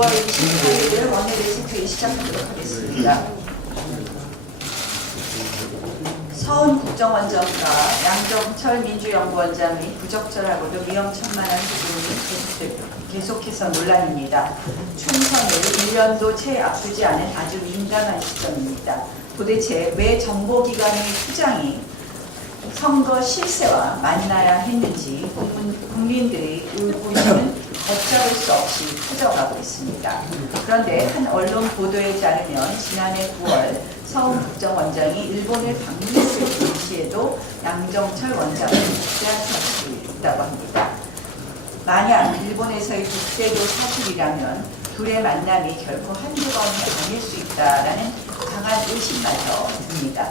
5월 28일 원내대책 회의 시작하도록 하겠습니다. 서훈 국정원장과 양정철 민주연구원장이 부적절하고도 위험천만한 행동이 계속해서 논란입니다. 총선을 1년도 채 앞두지 않은 아주 민감한 시점입니다. 도대체 왜 정보기관의 수장이 선거 실세와 만나야 했는지 국민들의 의구심은 걷잡을 수 없이 커져가고 있습니다. 그런데 한 언론 보도에 따르면 지난해 9월 서훈 국정원장이 일본을 방문했을 당시에도 양정철 원장을 복대한 사실이 있다고 합니다. 만약 일본에서의 복대도 사실이라면 둘의 만남이 결코 한두 번이 아닐 수 있다라는 강한 의심마저 듭니다.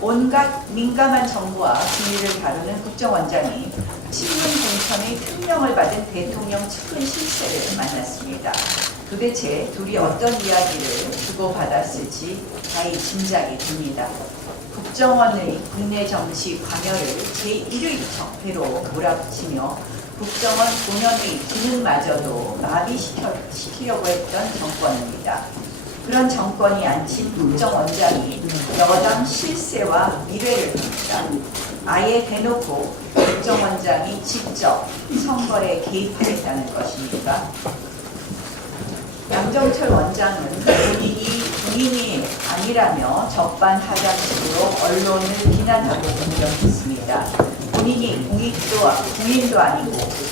온갖 민감한 정보와 비밀을 다루는 국정원장이 신문 공천의 특명을 받은 대통령 측근 실세를 만났습니다. 도대체 둘이 어떤 이야기를 주고받았을지 가히 짐작이 됩니다. 국정원의 국내 정치 관여를 제1의 적폐로 몰아붙이며 국정원 본연의 기능마저도 마비시키려고 했던 정권입니다. 그런 정권이 앉힌 국정원장이 여당 실세와 미래를 합니다. 아예 대놓고 국정원장이 직접 선거에 개입하겠다는 것입니까? 양정철 원장은 본인이 아니라며 적반하장식으로 언론을 비난하고 공격했습니다. 본인이 공인도 아니고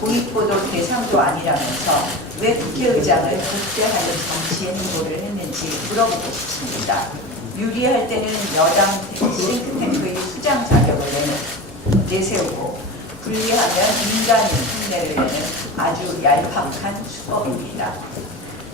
공익보도 대상도 아니라면서 왜 국회의장을 복대하는 정치 행보를 했는지 물어보고 싶습니다. 유리할 때는 여당 싱크탱크의 수장 자격을 내세우고 불리하면 민간인 흉내를 내는 아주 얄팍한 수법입니다.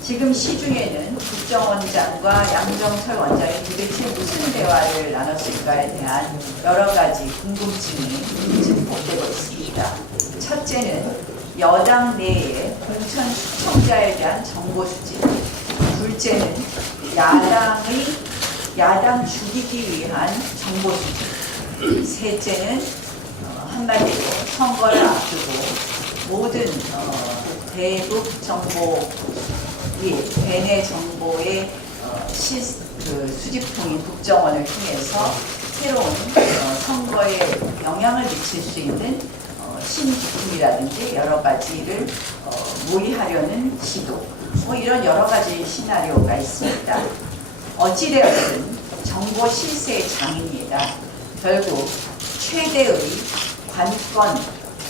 지금 시중에는 국정원장과 양정철 원장이 도대체 무슨 대화를 나눴을까에 대한 여러 가지 궁금증이 증폭되고 있습니다. 첫째는 여당 내의 공천 추천자에 대한 정보 수집, 둘째는 야당 죽이기 위한 정보 수집, 셋째는 한마디로 선거를 앞두고 모든 대북 정보 대내 정보의 수집통인 국정원을 통해서 새로운 선거에 영향을 미칠 수 있는 신기품이라든지 여러 가지를 모의하려는 시도, 이런 여러 가지 시나리오가 있습니다. 어찌되었든 정보 실세의 장입니다. 결국 최대의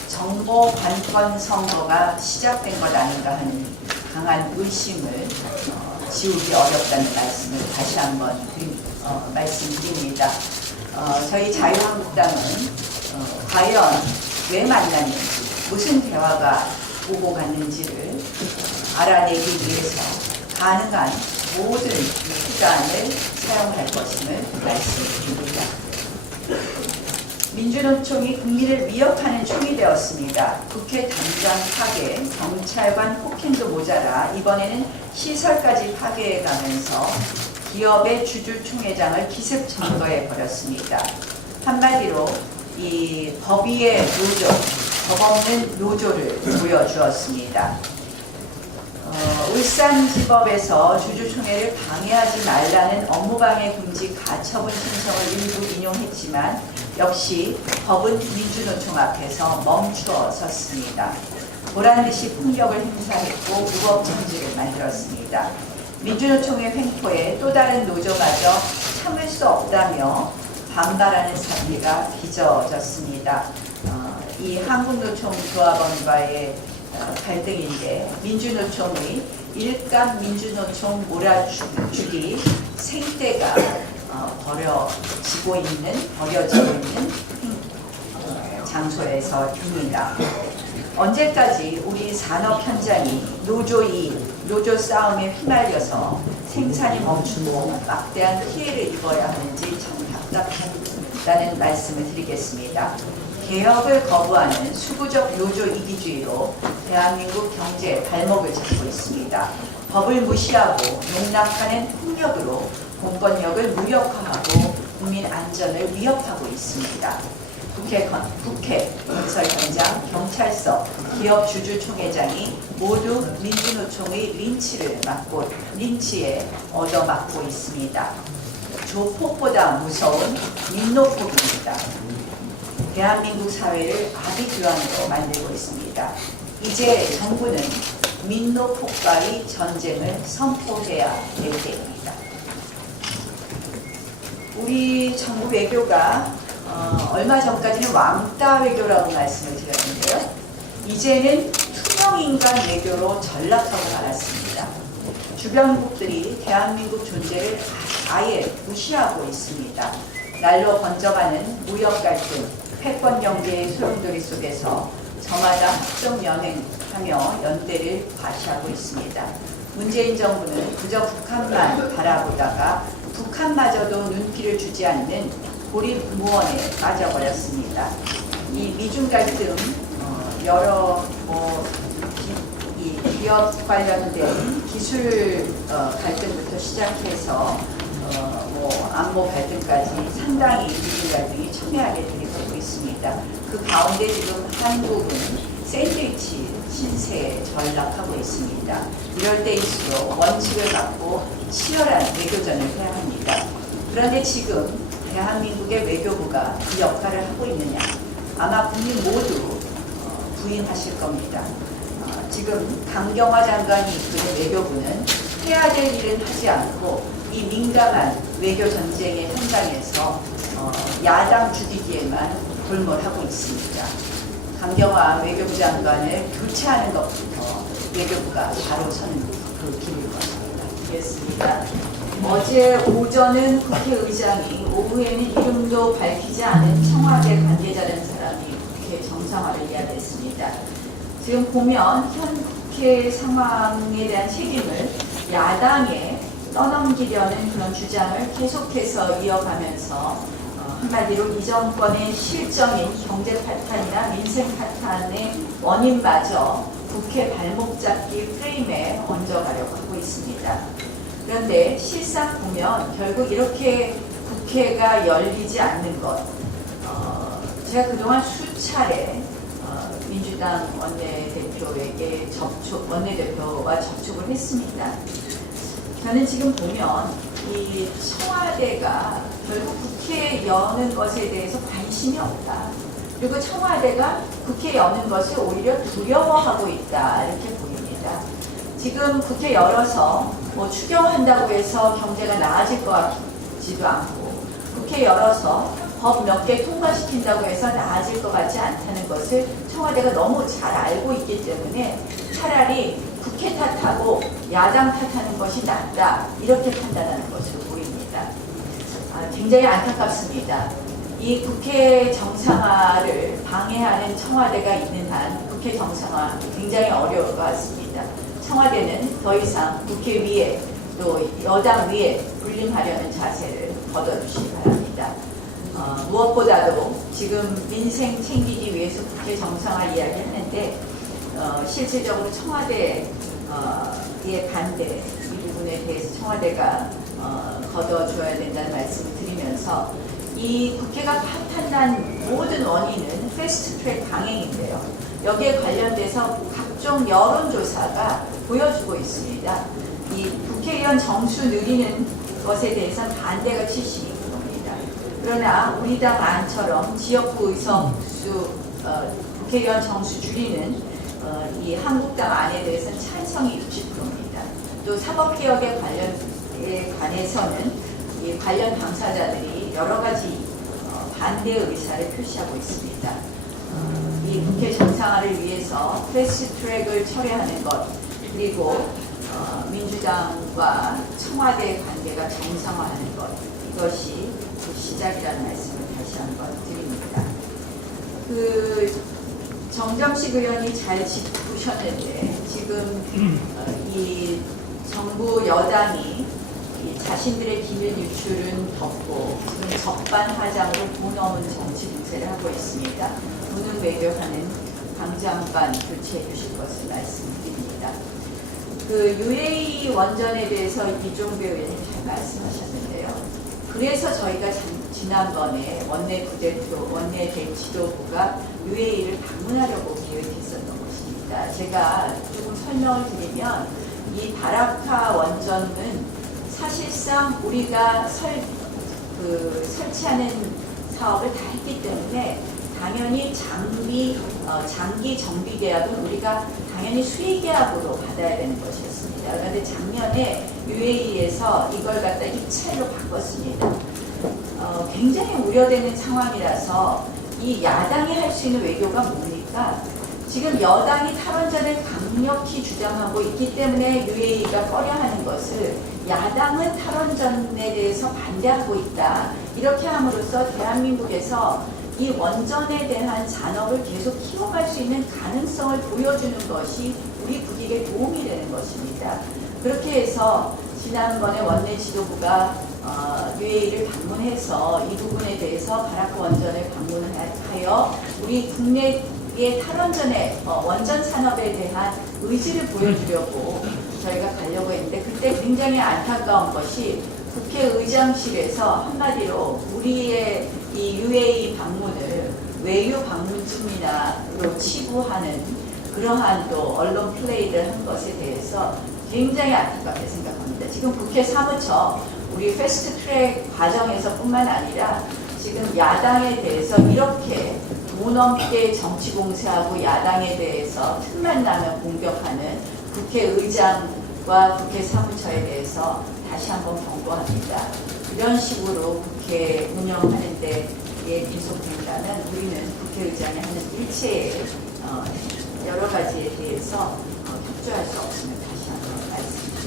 정보 관건 선거가 시작된 것 아닌가 하는 강한 의심을 지우기 어렵다는 말씀을 다시 한번 말씀드립니다. 저희 자유한국당은 과연 왜 만났는지, 무슨 대화가 오고 갔는지를 알아내기 위해서 가능한 모든 수단을 사용할 것임을 말씀드립니다. 민주노총이 국민을 위협하는 총이 되었습니다. 국회 당장 파괴, 경찰관 폭행도 모자라 이번에는 시설까지 파괴해가면서 기업의 주주총회장을 기습 점거해 버렸습니다. 한마디로 이 법 위의 노조, 법 없는 노조를 보여주었습니다. 울산지법에서 주주총회를 방해하지 말라는 업무방해 금지 가처분 신청을 일부 인용했지만 역시 법은 민주노총 앞에서 멈추어 섰습니다. 보란듯이 폭력을 행사했고 무법정지를 만들었습니다. 민주노총의 횡포에 또 다른 노조마저 참을 수 없다며 반발하는 사태가 빚어졌습니다. 이 한국노총조합원과의 갈등인데 민주노총의 일감 민주노총 몰아주기 생태가 버려지고 있는 장소에서입니다. 언제까지 우리 산업 현장이 노조 싸움에 휘말려서 생산이 멈추고 막대한 피해를 입어야 하는지 참 답답하다는 말씀을 드리겠습니다. 개혁을 거부하는 수구적 노조 이기주의로 대한민국 경제에 발목을 잡고 있습니다. 법을 무시하고 농락하는 폭력으로 공권력을 무력화하고 국민 안전을 위협하고 있습니다. 국회, 건설현장, 경찰서, 기업 주주총회장이 모두 민주노총의 린치에 얻어맞고 있습니다. 조폭보다 무서운 민노폭입니다. 대한민국 사회를 아비규환으로 만들고 있습니다. 이제 정부는 민노폭과의 전쟁을 선포해야 될 때입니다. 우리 정부 외교가 얼마 전까지는 왕따 외교라고 말씀을 드렸는데요. 이제는 투명인간 외교로 전락하고 말았습니다. 주변국들이 대한민국 존재를 아예 무시하고 있습니다. 날로 번져가는 무역 갈등, 패권 경제의 소용돌이 속에서 저마다 합종 연행하며 연대를 과시하고 있습니다. 문재인 정부는 그저 북한만 바라보다가 북한마저도 눈길을 주지 않는 고립무원에 빠져버렸습니다. 이 미중 갈등 여러 이 기업 관련된 기술 갈등부터 시작해서 안보 갈등까지 상당히 미중 갈등이 첨예하게 들이받고 있습니다. 그 가운데 지금 한국은 샌드위치 신세에 전락하고 있습니다. 이럴 때일수록 원칙을 갖고 치열한 외교전을 해야 합니다. 그런데 지금 대한민국의 외교부가 그 역할을 하고 있느냐? 아마 국민 모두 부인하실 겁니다. 지금 강경화 장관이 이끄는 외교부는 해야 될 일은 하지 않고 이 민감한 외교 전쟁의 현장에서 야당 주디기에만 골몰하고 있습니다. 강경화 외교부 장관을 교체하는 것부터 외교부가 바로 서는 그 길일 것입니다. 그렇습니다. 어제 오전은 국회의장이, 오후에는 이름도 밝히지 않은 청와대 관계자라는 사람이 국회 정상화를 이야기했습니다. 지금 보면 현 국회 상황에 대한 책임을 야당에 떠넘기려는 그런 주장을 계속해서 이어가면서 한마디로 이 정권의 실정인 경제 파탄이나 민생 파탄의 원인마저 국회 발목 잡기 프레임에 얹어가려고 하고 있습니다. 그런데 실상 보면 결국 이렇게 국회가 열리지 않는 것, 제가 그동안 수차례 민주당 원내대표에게 원내대표와 접촉을 했습니다. 저는 지금 보면 이 청와대가 결국 국회 여는 것에 대해서 관심이 없다. 그리고 청와대가 국회 여는 것을 오히려 두려워하고 있다. 이렇게 보입니다. 지금 국회 열어서 추경한다고 해서 경제가 나아질 것 같지도 않고, 국회 열어서 법 몇 개 통과시킨다고 해서 나아질 것 같지 않다는 것을 청와대가 너무 잘 알고 있기 때문에 차라리 국회 탓하고 야당 탓하는 것이 낫다, 이렇게 판단하는 것으로 보입니다. 굉장히 안타깝습니다. 이 국회 정상화를 방해하는 청와대가 있는 한 국회 정상화 굉장히 어려울 것 같습니다. 청와대는 더 이상 국회 위에 또 여당 위에 군림하려는 자세를 거둬주시기 바랍니다. 무엇보다도 지금 민생 챙기기 위해서 국회 정상화 이야기하는데 실질적으로 청와대의 반대, 이 부분에 대해서 청와대가 걷어줘야 된다는 말씀을 드리면서, 이 국회가 파탄난 모든 원인은 패스트트랙 강행인데요. 여기에 관련돼서 각종 여론조사가 보여주고 있습니다. 이 국회의원 정수 늘리는 것에 대해서는 반대가 72%입니다. 그러나 우리 당 안처럼 지역구 의석수 국회의원 정수 줄이는 이 한국당 안에 대해서는 찬성이 60%입니다. 또 사법개혁에 관해서는 이 관련 당사자들이 여러 가지 반대 의사를 표시하고 있습니다. 이 국회 정상화를 위해서 패스트트랙을 철회하는 것, 그리고 민주당과 청와대 관계가 정상화하는 것, 이것이 그 시작이라는 말씀을 다시 한번 드립니다. 정점식 의원이 잘 짚으셨는데, 지금 이 정부 여당이 이 자신들의 기밀 유출은 덮고 지금 적반하장으로 돈 없는 정치 공세를 하고 있습니다. 돈은 외교하는 강장관 교체해 주실 것을 말씀드립니다. UAE 원전에 대해서 이종배 의원님 잘 말씀하셨는데요. 그래서 저희가 지난번에 원내 부대표, 원내 지도부가 UAE를 방문하려고 계획했었던 것입니다. 제가 조금 설명을 드리면 이 바라카 원전은 사실상 우리가 설치하는 사업을 다 했기 때문에 당연히 장기 정비 계약은 우리가 당연히 수의 계약으로 받아야 되는 것이었습니다. 그런데 작년에 UAE에서 이걸 갖다 입찰로 바꿨습니다. 굉장히 우려되는 상황이라서 이 야당이 할 수 있는 외교가 뭡니까? 지금 여당이 탈원전을 강력히 주장하고 있기 때문에 UAE가 꺼려하는 것을 야당은 탈원전에 대해서 반대하고 있다. 이렇게 함으로써 대한민국에서 이 원전에 대한 산업을 계속 키워갈 수 있는 가능성을 보여주는 것이 우리 국익에 도움이 되는 것입니다. 그렇게 해서 지난번에 원내 지도부가 UAE를 방문해서 이 부분에 대해서 바라크 원전을 방문하여 우리 국내의 탈원전의 원전 산업에 대한 의지를 보여주려고 저희가 가려고 했는데 그때 굉장히 안타까운 것이 국회의장실에서 한마디로 우리의 이 UAE 방문을 외유 방문쯤이나로 치부하는 그러한 또 언론 플레이를 한 것에 대해서 굉장히 안타깝게 생각합니다. 지금 국회 사무처 우리 패스트 트랙 과정에서 뿐만 아니라 지금 야당에 대해서 이렇게 돈 없게 정치 공세하고 야당에 대해서 틈만 나면 공격하는 국회의장과 국회 사무처에 대해서 다시 한번 경고합니다. 이런 식으로 국회 운영하는 데 계속된다면 우리는 국회의장이 하는 일체의 여러 가지에 대해서 협조할 수 없음을 다시 한번 말씀드립니다.